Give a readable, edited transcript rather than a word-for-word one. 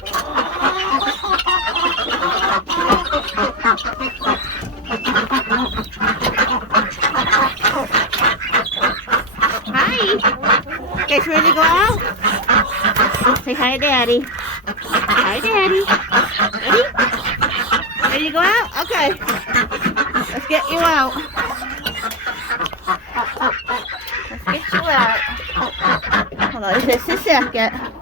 Hi. Guys, ready to go out? Say hi to Daddy. Hi, Daddy. Ready? Ready to go out? Okay. Let's get you out. Let's get you out. Hold on, just a second.